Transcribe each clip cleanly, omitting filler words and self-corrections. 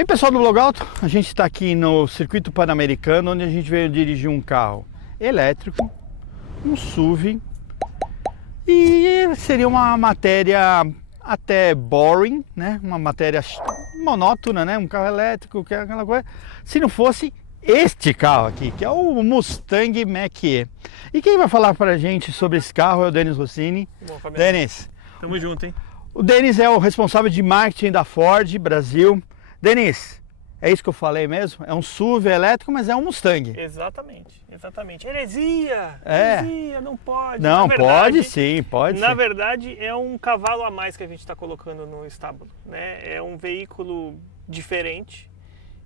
Bem, pessoal do Blog Auto, a gente está aqui no Circuito Pan-Americano, onde a gente veio dirigir um carro elétrico, um SUV, e seria uma matéria até boring, né? Uma matéria monótona, né? Um carro elétrico, que é aquela coisa, se não fosse este carro aqui, que é o Mustang Mach-E. E quem vai falar para a gente sobre esse carro é o Denis Rossini. Bom, Fabiano. Denis, Tamo junto, hein? o Denis é o responsável de marketing da Ford Brasil. Denis, é isso que eu falei mesmo? É um SUV elétrico, mas é um Mustang. Exatamente, exatamente. Heresia! É. Heresia, não pode. Não, Na verdade, pode sim, pode Na sim. verdade, é um cavalo a mais que a gente está colocando no estábulo, né? É um veículo diferente,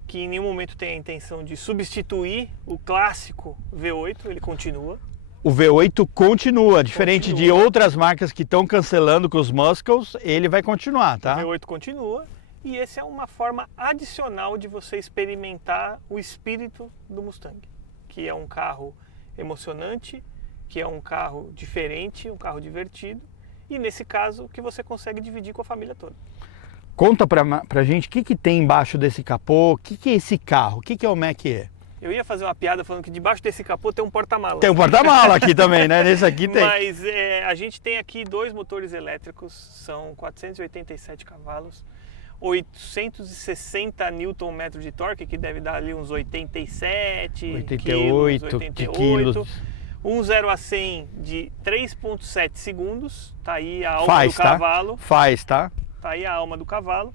que em nenhum momento tem a intenção de substituir o clássico V8, ele continua. O V8 continua, diferente de outras marcas que estão cancelando com os Muscles, ele vai continuar, tá? O V8 continua. E essa é uma forma adicional de você experimentar o espírito do Mustang, que é um carro emocionante, que é um carro diferente, um carro divertido, e nesse caso que você consegue dividir com a família toda. Conta pra gente o que tem embaixo desse capô, o que é esse carro, o que é o Mach-E? Eu ia fazer uma piada falando que debaixo desse capô tem um porta-malas. Tem um porta-mala aqui também, né? Nesse aqui tem. Mas a gente tem aqui dois motores elétricos, são 487 cavalos, 860 Nm de torque, que deve dar ali uns 88 quilos. Um 0 a 100 de 3,7 segundos, tá aí a alma do cavalo. Tá? Tá aí a alma do cavalo.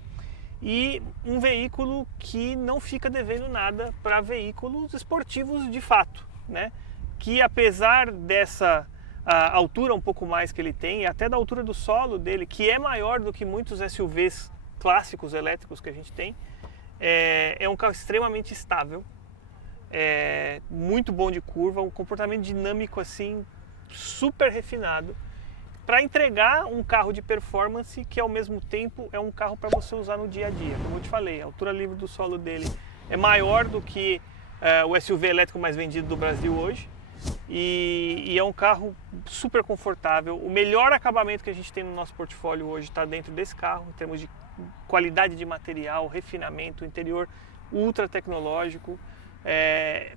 E um veículo que não fica devendo nada para veículos esportivos de fato, né? Que apesar dessa altura um pouco mais que ele tem, e até da altura do solo dele, que é maior do que muitos SUVs clássicos elétricos que a gente tem, é um carro extremamente estável, muito bom de curva, um comportamento dinâmico assim super refinado, para entregar um carro de performance que ao mesmo tempo é um carro para você usar no dia a dia. Como eu te falei, a altura livre do solo dele é maior do que o SUV elétrico mais vendido do Brasil hoje, e é um carro super confortável. O melhor acabamento que a gente tem no nosso portfólio hoje está dentro desse carro, em termos de qualidade de material, refinamento, interior ultra tecnológico.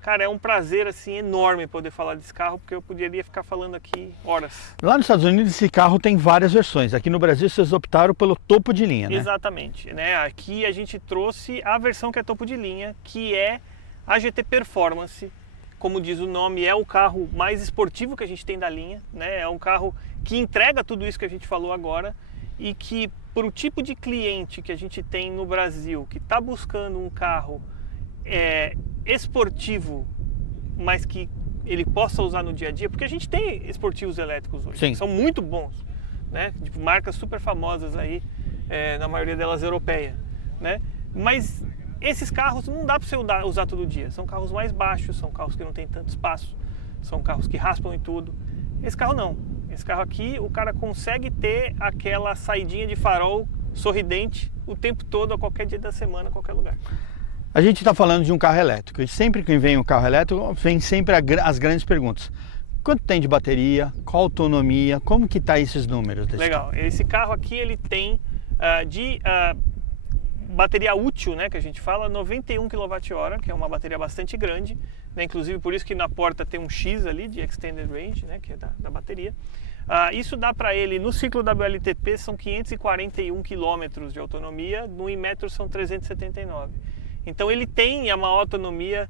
Cara, é um prazer assim enorme poder falar desse carro, porque eu poderia ficar falando aqui horas. Lá nos Estados Unidos esse carro tem várias versões. Aqui no Brasil vocês optaram pelo topo de linha, né? Exatamente, né? Aqui a gente trouxe a versão que é topo de linha, que é a GT Performance. Como diz o nome, é o carro mais esportivo que a gente tem da linha, né? É um carro que entrega tudo isso que a gente falou agora, e que para o tipo de cliente que a gente tem no Brasil, que está buscando um carro esportivo, mas que ele possa usar no dia a dia, porque a gente tem esportivos elétricos hoje, que são muito bons, né? De marcas super famosas aí, na maioria delas europeia, né? Mas esses carros não dá para você usar todo dia, são carros mais baixos, são carros que não tem tanto espaço, são carros que raspam em tudo. Esse carro não, esse carro aqui o cara consegue ter aquela saidinha de farol sorridente o tempo todo, a qualquer dia da semana, a qualquer lugar. A gente está falando de um carro elétrico, e sempre que vem um carro elétrico, vem sempre as grandes perguntas. Quanto tem de bateria, qual autonomia, como que tá esses números desse Legal, carro? Esse carro aqui ele tem bateria útil, né, que a gente fala, 91 kWh, que é uma bateria bastante grande, né, inclusive por isso que na porta tem um X ali de Extended Range, né, que é da bateria. Isso dá para ele, no ciclo WLTP são 541 km de autonomia, no Inmetro são 379. Então ele tem a maior autonomia,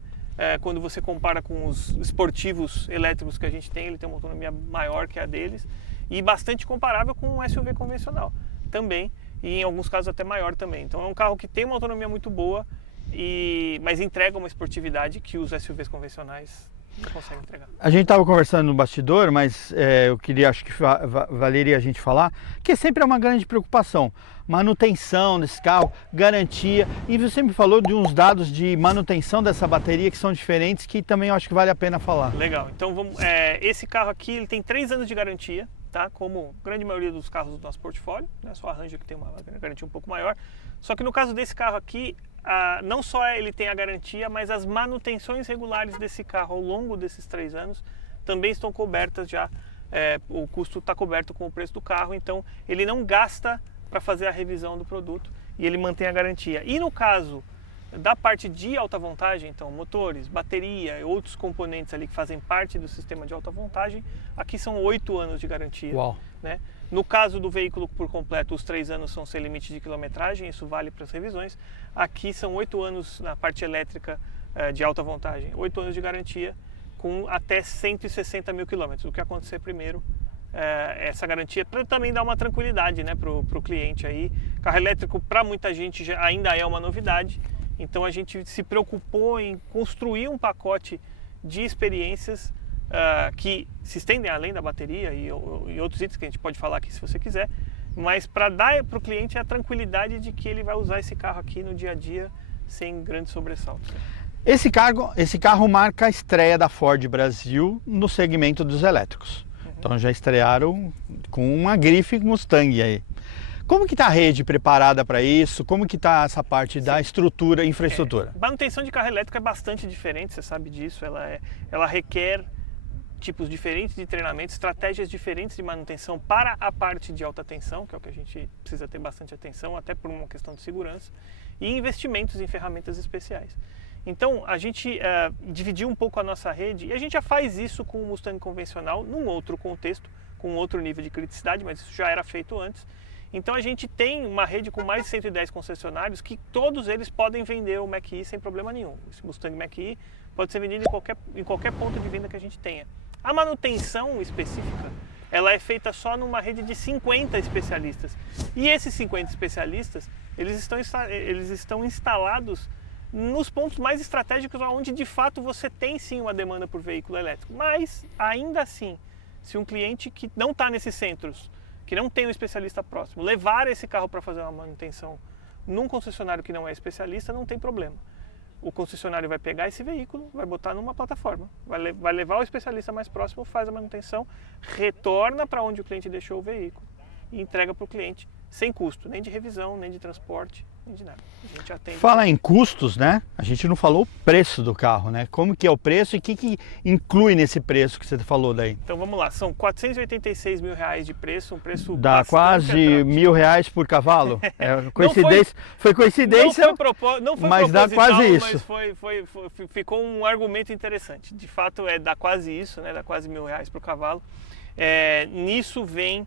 quando você compara com os esportivos elétricos que a gente tem, ele tem uma autonomia maior que a deles, e bastante comparável com um SUV convencional também, e em alguns casos até maior também. Então é um carro que tem uma autonomia muito boa, mas entrega uma esportividade que os SUVs convencionais não conseguem entregar. A gente estava conversando no bastidor, mas eu queria, acho que valeria a gente falar, que sempre é uma grande preocupação. Manutenção desse carro, garantia, e você me falou de uns dados de manutenção dessa bateria que são diferentes, que também eu acho que vale a pena falar. Legal, então esse carro aqui ele tem 3 anos de garantia, tá? Como a grande maioria dos carros do nosso portfólio, né? Só a Ranger que tem uma garantia um pouco maior. Só que no caso desse carro aqui, não só ele tem a garantia, mas as manutenções regulares desse carro ao longo desses 3 anos também estão cobertas já. O custo está coberto com o preço do carro, então ele não gasta para fazer a revisão do produto e ele mantém a garantia. E no caso da parte de alta voltagem, então motores, bateria e outros componentes ali que fazem parte do sistema de alta voltagem, aqui são 8 anos de garantia. Uau. Né? No caso do veículo por completo, os 3 anos são sem limite de quilometragem, isso vale para as revisões. Aqui são 8 anos na parte elétrica de alta voltagem, 8 anos de garantia com até 160 mil quilômetros. O que acontecer primeiro, essa garantia para também dar uma tranquilidade, né, para o cliente aí. Carro elétrico para muita gente ainda é uma novidade. Então a gente se preocupou em construir um pacote de experiências que se estendem além da bateria e outros itens que a gente pode falar aqui se você quiser, mas para dar para o cliente a tranquilidade de que ele vai usar esse carro aqui no dia a dia sem grandes sobressaltos. Esse carro marca a estreia da Ford Brasil no segmento dos elétricos. Então já estrearam com uma grife Mustang aí. Como que está a rede preparada para isso? Como que está essa parte da estrutura, infraestrutura? Manutenção de carro elétrico é bastante diferente, você sabe disso. Ela requer tipos diferentes de treinamento, estratégias diferentes de manutenção para a parte de alta tensão, que é o que a gente precisa ter bastante atenção, até por uma questão de segurança, e investimentos em ferramentas especiais. Então, a gente dividiu um pouco a nossa rede, e a gente já faz isso com o Mustang convencional, num outro contexto, com outro nível de criticidade, mas isso já era feito antes. Então, a gente tem uma rede com mais de 110 concessionários, que todos eles podem vender o Mach-E sem problema nenhum. Esse Mustang Mach-E pode ser vendido em qualquer ponto de venda que a gente tenha. A manutenção específica, ela é feita só numa rede de 50 especialistas. E esses 50 especialistas, eles estão instalados nos pontos mais estratégicos onde de fato você tem sim uma demanda por veículo elétrico. Mas, ainda assim, se um cliente que não está nesses centros, que não tem um especialista próximo, levar esse carro para fazer uma manutenção num concessionário que não é especialista, não tem problema. O concessionário vai pegar esse veículo, vai botar numa plataforma, vai levar o especialista mais próximo, faz a manutenção, retorna para onde o cliente deixou o veículo e entrega para o cliente sem custo, nem de revisão, nem de transporte, nem de nada. A gente atende. Fala em custos, né? A gente não falou o preço do carro, né? Como que é o preço e o que inclui nesse preço que você falou daí? Então vamos lá, são 486 mil reais de preço, um preço dá quase atrativo. R$1.000 por cavalo? Coincidência, foi coincidência, não foi mas dá quase isso. Mas ficou um argumento interessante. De fato, dá quase isso, né? Dá quase R$1.000 por cavalo. Nisso vem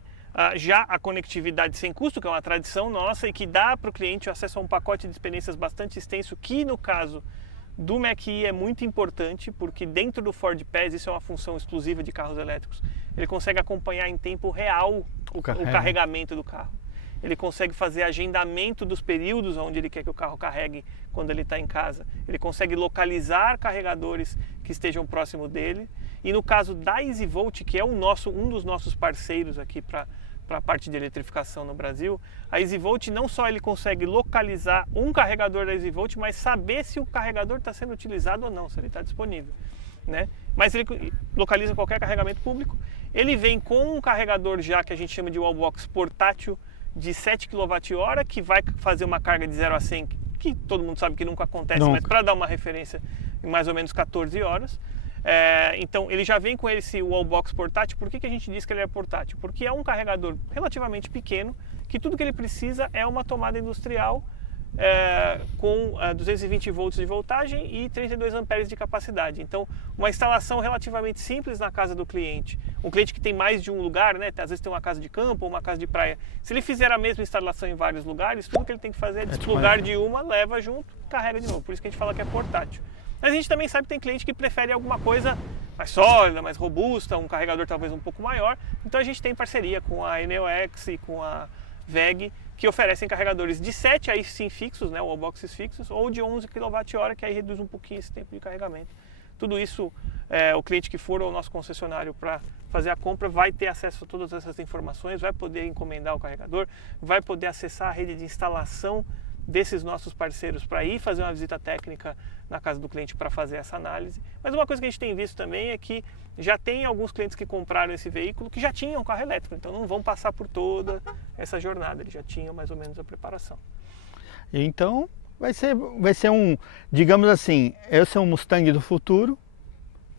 já a conectividade sem custo, que é uma tradição nossa e que dá para o cliente acesso a um pacote de experiências bastante extenso, que no caso do Mach-E é muito importante, porque dentro do Ford Pass, isso é uma função exclusiva de carros elétricos, ele consegue acompanhar em tempo real o carregamento do carro. Ele consegue fazer agendamento dos períodos onde ele quer que o carro carregue quando ele está em casa. Ele consegue localizar carregadores que estejam próximo dele. E no caso da EasyVolt, que é um dos nossos parceiros aqui para a parte de eletrificação no Brasil, a EasyVolt não só ele consegue localizar um carregador da EasyVolt, mas saber se o carregador está sendo utilizado ou não, se ele está disponível. Né? Mas ele localiza qualquer carregamento público. Ele vem com um carregador já que a gente chama de wallbox portátil, de 7 kWh, que vai fazer uma carga de 0 a 100, que todo mundo sabe que nunca acontece, mas para dar uma referência, em mais ou menos 14 horas. Então ele já vem com esse wallbox portátil. Por que a gente diz que ele é portátil? Porque é um carregador relativamente pequeno, que tudo que ele precisa é uma tomada industrial com 220 volts de voltagem e 32 amperes de capacidade. Então, uma instalação relativamente simples na casa do cliente. Um cliente que tem mais de um lugar, né? Às vezes tem uma casa de campo ou uma casa de praia. Se ele fizer a mesma instalação em vários lugares, tudo que ele tem que fazer é desplugar de uma, leva junto, carrega de novo. Por isso que a gente fala que é portátil. Mas a gente também sabe que tem cliente que prefere alguma coisa mais sólida, mais robusta, um carregador talvez um pouco maior. Então a gente tem parceria com a Eneox e com a VEG, que oferecem carregadores de 7 aí sim fixos, né, wallboxes fixos, ou de 11 kWh, que aí reduz um pouquinho esse tempo de carregamento. Tudo isso, o cliente que for ao nosso concessionário para fazer a compra vai ter acesso a todas essas informações, vai poder encomendar o carregador, vai poder acessar a rede de instalação desses nossos parceiros para ir fazer uma visita técnica na casa do cliente para fazer essa análise. Mas uma coisa que a gente tem visto também é que já tem alguns clientes que compraram esse veículo que já tinham carro elétrico, então não vão passar por toda essa jornada, eles já tinham mais ou menos a preparação. Então vai ser um, digamos assim, esse é um Mustang do futuro,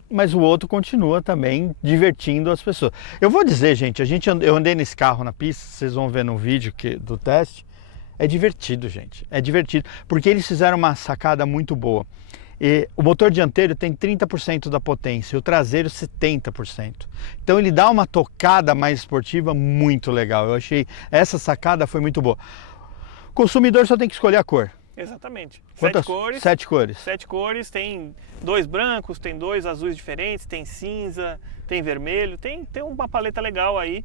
mas o outro continua também divertindo as pessoas. Eu vou dizer, gente, eu andei nesse carro na pista, vocês vão ver no vídeo do teste. É divertido, gente. É divertido. Porque eles fizeram uma sacada muito boa. E o motor dianteiro tem 30% da potência, o traseiro 70%. Então ele dá uma tocada mais esportiva muito legal. Eu achei essa sacada foi muito boa. O consumidor só tem que escolher a cor. Exatamente. Quantas? 7 cores. 7 cores. 7 cores, tem 2 brancos, tem 2 azuis diferentes, tem cinza, tem vermelho, tem uma paleta legal aí,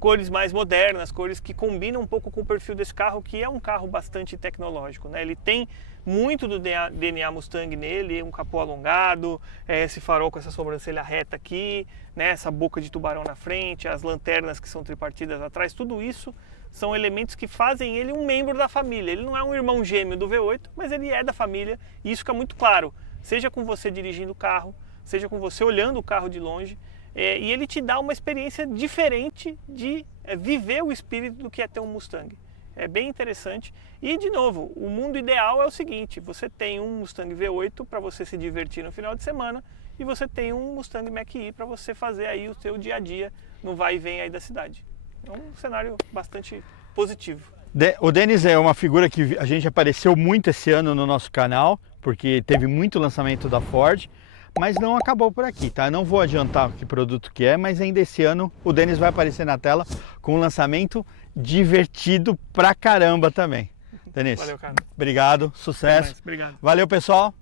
cores mais modernas, cores que combinam um pouco com o perfil desse carro, que é um carro bastante tecnológico, né? Ele tem muito do DNA Mustang nele, um capô alongado, esse farol com essa sobrancelha reta aqui, né? Essa boca de tubarão na frente, as lanternas que são tripartidas atrás, tudo isso são elementos que fazem ele um membro da família. Ele não é um irmão gêmeo do V8, mas ele é da família e isso fica muito claro, seja com você dirigindo o carro, seja com você olhando o carro de longe, e ele te dá uma experiência diferente de viver o espírito do que é ter um Mustang. É bem interessante. E, de novo, o mundo ideal é o seguinte, você tem um Mustang V8 para você se divertir no final de semana e você tem um Mustang Mach-E para você fazer aí o seu dia a dia no vai e vem aí da cidade. É um cenário bastante positivo. O Denis é uma figura que a gente apareceu muito esse ano no nosso canal, porque teve muito lançamento da Ford, mas não acabou por aqui, tá? Eu não vou adiantar que produto que é, mas ainda esse ano o Denis vai aparecer na tela com um lançamento divertido pra caramba também. Denis, Valeu, cara. obrigado, sucesso. Obrigado. Valeu, pessoal.